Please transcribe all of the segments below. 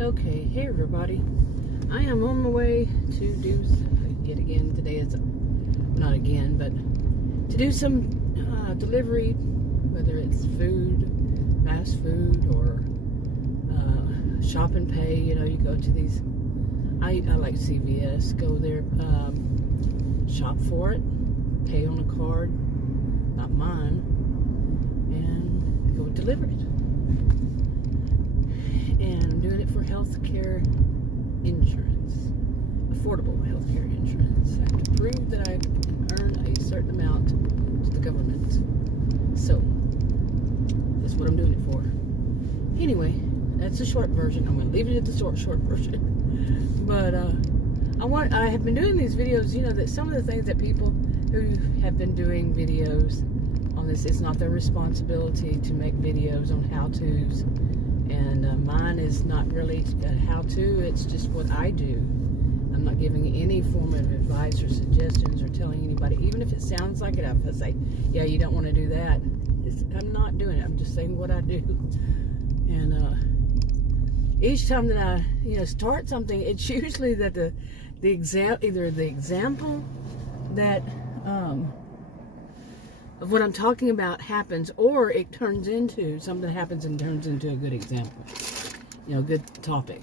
Okay, hey everybody. I am on my way to do, yet again, today is, not again, but to do some delivery, whether it's food, fast food, or shop and pay. You know, you go to these, I like CVS, go there, shop for it, pay on a card, not mine, and go deliver it. And I'm doing it for health care insurance, affordable health care insurance. I have to prove that I can earn a certain amount to the government. So, that's what I'm doing it for. Anyway, that's the short version. I'm going to leave it at the short version. But I have been doing these videos, you know, that some of the things that people who have been doing videos on this, it's not their responsibility to make videos on how-tos. And mine is not really a how-to, it's just what I do. I'm not giving any form of advice or suggestions or telling anybody, even if it sounds like it, I'm going to say, yeah, you don't want to do that. I'm not doing it, I'm just saying what I do. And each time that I start something, it's usually that either the example that of what I'm talking about happens, or it turns into something happens and turns into a good example, good topic.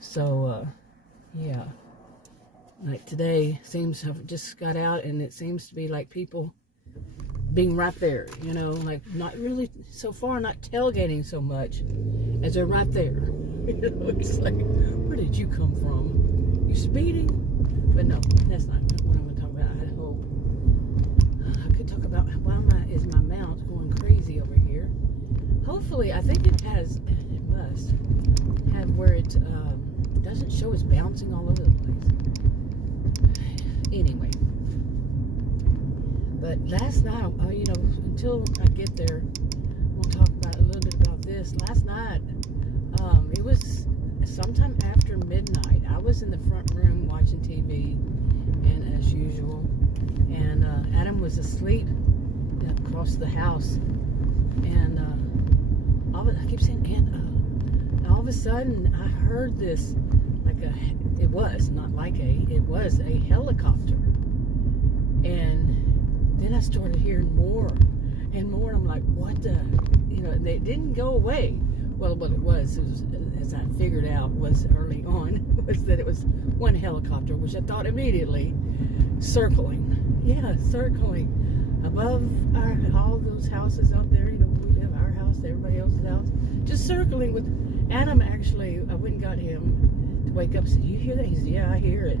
So yeah, like today seems to have just got out, and it seems to be like people being right there, like not really so far, not tailgating so much as they're right there. It's like, where did you come from? You speeding? But no, that's not what I'm going to talk about. I hope I could talk about why is my mount going crazy over here. Hopefully, I think it must have where it doesn't show it's bouncing all over the place. Anyway, but last night, until I get there, we'll talk about a little bit about this. Last night, it was sometime after midnight. I was in the front room watching TV, and as usual, and Adam was asleep across the house, and I keep saying, and all of a sudden I heard this, it was a helicopter, and then I started hearing more and more. I'm like, what the, they didn't go away. Well, what it was, as I figured out was early on, was that it was one helicopter, which I thought immediately, circling above all those houses out there. We live our house, everybody else's house, just circling with Adam. Actually, I went and got him to wake up and said, "You hear that?" He said, "Yeah, I hear it."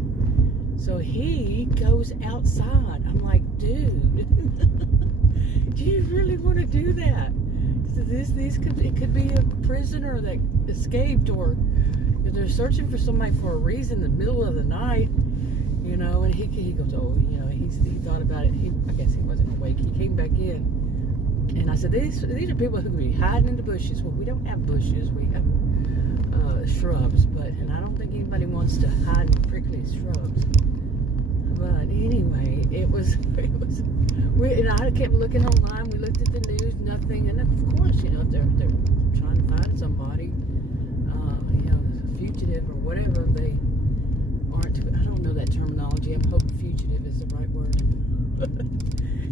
So he goes outside. I'm like, dude, do you really want to do that? It could be a prisoner that escaped, or they're searching for somebody for a reason in the middle of the night, and he goes, oh, he thought about it. I guess he wasn't awake. He came back in, and I said, these are people who could be hiding in the bushes. Well, we don't have bushes, we have shrubs, and I don't think anybody wants to hide in prickly shrubs. But anyway, and I kept looking online. We looked at the news, nothing. And of course, if they're trying to find somebody, fugitive or whatever, they aren't. I don't know that terminology. I'm hoping fugitive is the right word.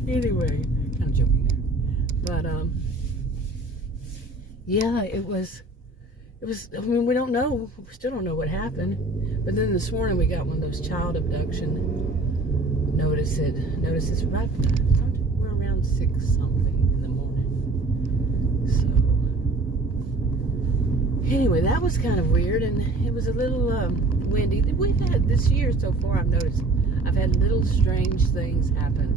Anyway, kind of joking there. But yeah, it was. I mean, we don't know. We still don't know what happened. But then this morning we got one of those child abduction notices right somewhere around 6 something in the morning. So anyway, that was kind of weird, and it was a little windy. We've had this year so far, I've had little strange things happen.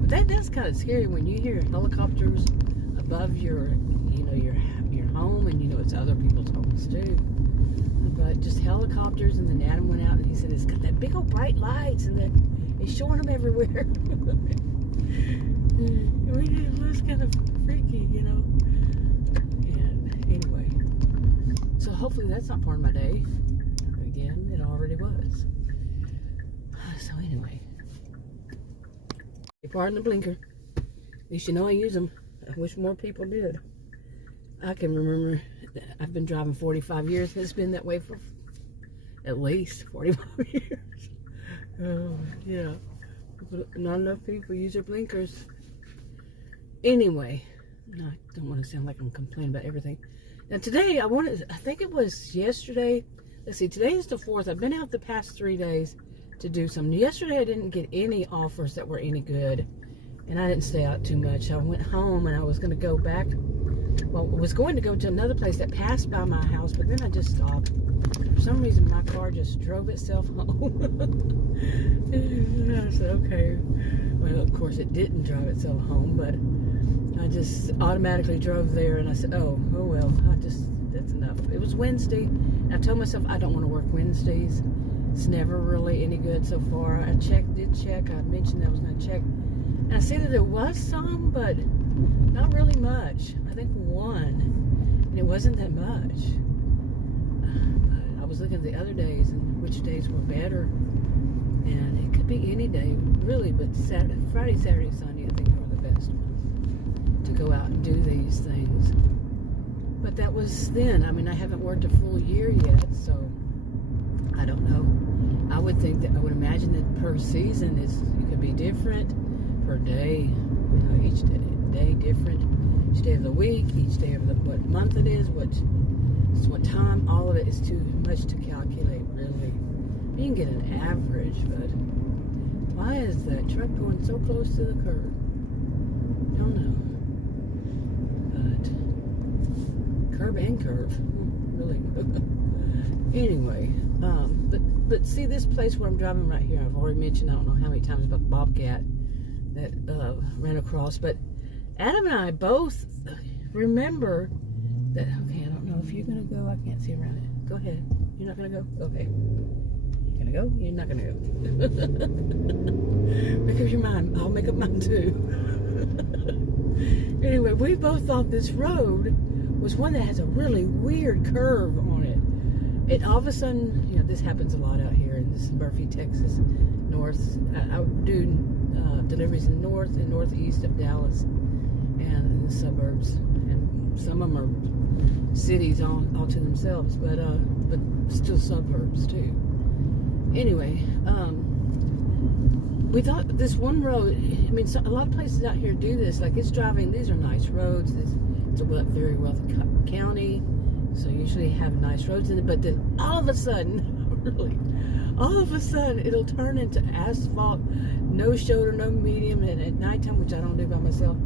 But that's kind of scary when you hear helicopters above your home, and it's other people's homes too. But just helicopters, and then Adam went out and he said it's got that big old bright lights, and that it's showing them everywhere. It was kind of freaky, And anyway, so hopefully that's not part of my day. Again, it already was. So anyway, pardon the blinker. At least I use them. I wish more people did. I can remember I've been driving 45 years. It's been that way for at least 45 years. Oh, yeah. Not enough people use their blinkers. Anyway, no, I don't want to sound like I'm complaining about everything. Now today, I think it was yesterday. Let's see, today is the 4th. I've been out the past 3 days to do something. Yesterday, I didn't get any offers that were any good. And I didn't stay out too much. I went home and I was going to go back. Well, I was going to go to another place that passed by my house, but then I just stopped. For some reason, my car just drove itself home. And I said, okay. Well, of course, it didn't drive itself home, but I just automatically drove there, and I said, oh well, that's enough. It was Wednesday. I told myself I don't want to work Wednesdays. It's never really any good so far. I did check. I mentioned I was going to check. And I see that there was some, but not really much. I think one, and it wasn't that much. But I was looking at the other days and which days were better, and it could be any day, really, but Friday, Saturday, Sunday, I think are the best ones to go out and do these things. But that was then. I mean, I haven't worked a full year yet, so I don't know. I would imagine that per season it could be different. Per day, each day different, each day of the week, each day of what month it is, what time. All of it is too much to calculate, really. You can get an average, but why is that truck going so close to the curb? Don't know. But curb and curve, really. Anyway, but see, this place where I'm driving right here, I've already mentioned I don't know how many times about the Bobcat that ran across, but Adam and I both remember that. Okay, I don't know if you're gonna go. I can't see around it. Go ahead. You're not gonna go? Okay. You gonna go? You're not gonna go. Make up your mind. I'll make up mine too. Anyway, we both thought this road was one that has a really weird curve on it. It all of a sudden, this happens a lot out here in this Murphy, Texas, north. I do deliveries in north and northeast of Dallas and in the suburbs, and some of them are cities all to themselves, but still suburbs too. Anyway, we thought this one road, I mean, a lot of places out here do this, like these are nice roads. It's a very wealthy county, so usually have nice roads in it, but then all of a sudden, it'll turn into asphalt, no shoulder, no medium, and at nighttime, which I don't do by myself,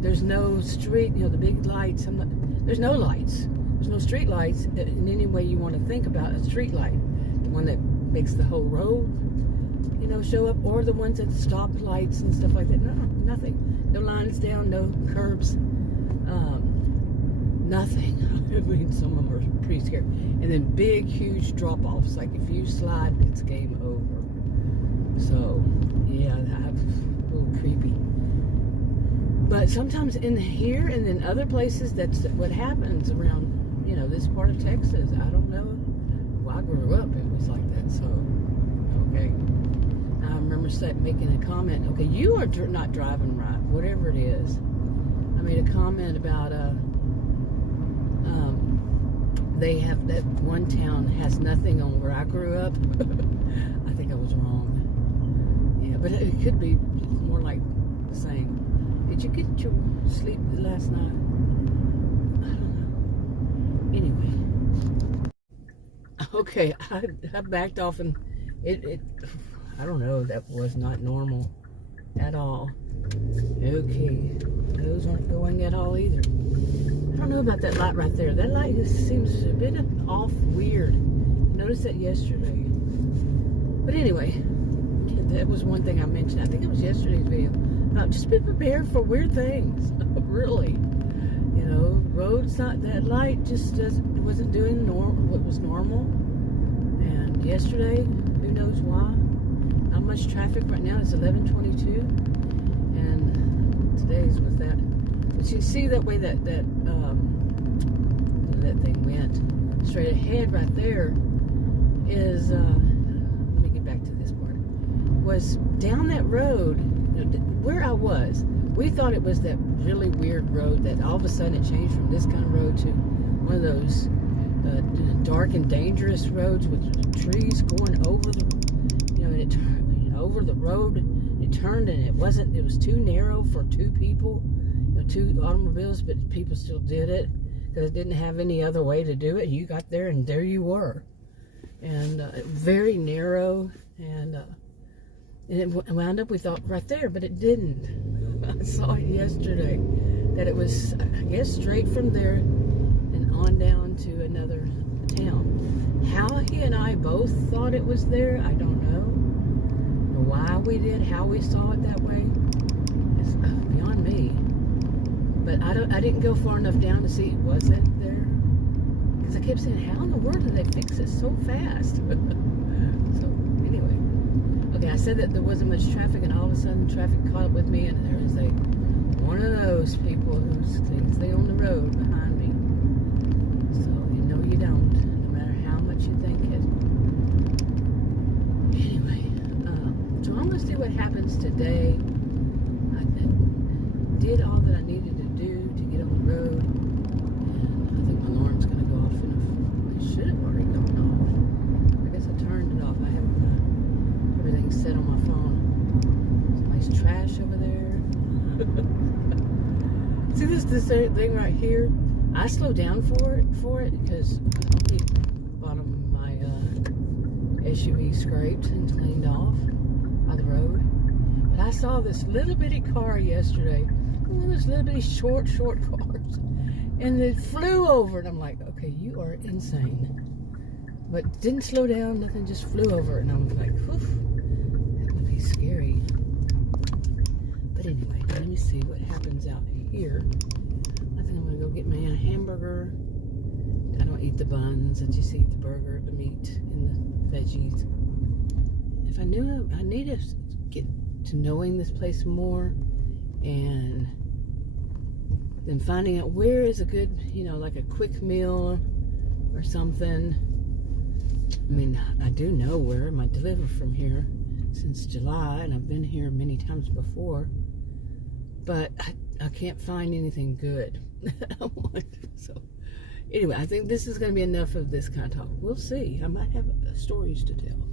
there's no street, the big lights, there's no lights. There's no street lights in any way you want to think about a street light. The one that makes the whole road, show up, or the ones that stop lights and stuff like that. No, nothing. No lines down, no curbs, nothing. I mean, some of them are pretty scary. And then big, huge drop-offs. Like if you slide, it's game over. So, yeah, that's a little creepy. But sometimes in here and in other places, that's what happens around, this part of Texas. I don't know. Well, I grew up, it was like that, so, okay. I remember making a comment, okay, you are not driving right, whatever it is. I made a comment about, they have, that one town has nothing on where I grew up. I think I was wrong. Yeah, but it could be more like saying, did you get your sleep last night? I don't know. Anyway. Okay, I backed off, and it I don't know, that was not normal at all. Okay, those aren't going at all either. I don't know about that light right there. That light just seems a bit off, weird. Noticed that yesterday. But anyway, that was one thing I mentioned. I think it was yesterday's video. About just be prepared for weird things. Really. Roads, that light just wasn't doing what was normal. And yesterday, who knows why? Not much traffic right now. It's 11:22, and today's was that. But you see that way that thing went straight ahead right there is. Let me get back to this part. Was down that road where I was. We thought it was that really weird road that all of a sudden it changed from this kind of road to one of those dark and dangerous roads with trees going over the, over the road. It turned and it was too narrow for two people, two automobiles, but people still did it because it didn't have any other way to do it. You got there and there you were, and very narrow, and it wound up, we thought, right there, but it didn't. I saw it yesterday that it was, I guess, straight from there and on down to another town. How he and I both thought it was there, I don't know. Or why we did, how we saw it that way, is beyond me. But I didn't go far enough down to see, was it there? Because I kept saying, how in the world did they fix it so fast? So anyway, okay, I said that there wasn't much traffic, and all of a sudden traffic caught up with me, and there was one of those people who thinks they own the road behind me. So you don't, no matter how much you think it. Anyway, so I'm gonna see what happens today. I did all that I needed to do to get on the road, and I think my alarm's gonna go off, and it should have already gone off. I guess I turned it off. I have everything set on my phone. Some nice trash over there. See this thing right here? I slow down for it because I'll keep the bottom of my SUV scraped and cleaned off by the road. But I saw this little bitty car yesterday, one of those little bitty short cars, and it flew over, and I'm like, okay, you are insane. But didn't slow down, nothing, just flew over, and I was like, whew, that would be scary. But anyway, let me see what happens out here. I think I'm gonna go get me a hamburger. I don't eat the buns, I just eat the burger, the meat, and the veggies. If I knew, I need to get to knowing this place more, and then finding out where is a good, like a quick meal or something. I mean, I do know where. I deliver from here since July, and I've been here many times before, but I can't find anything good that I want. So anyway, I think this is going to be enough of this kind of talk. We'll see. I might have stories to tell.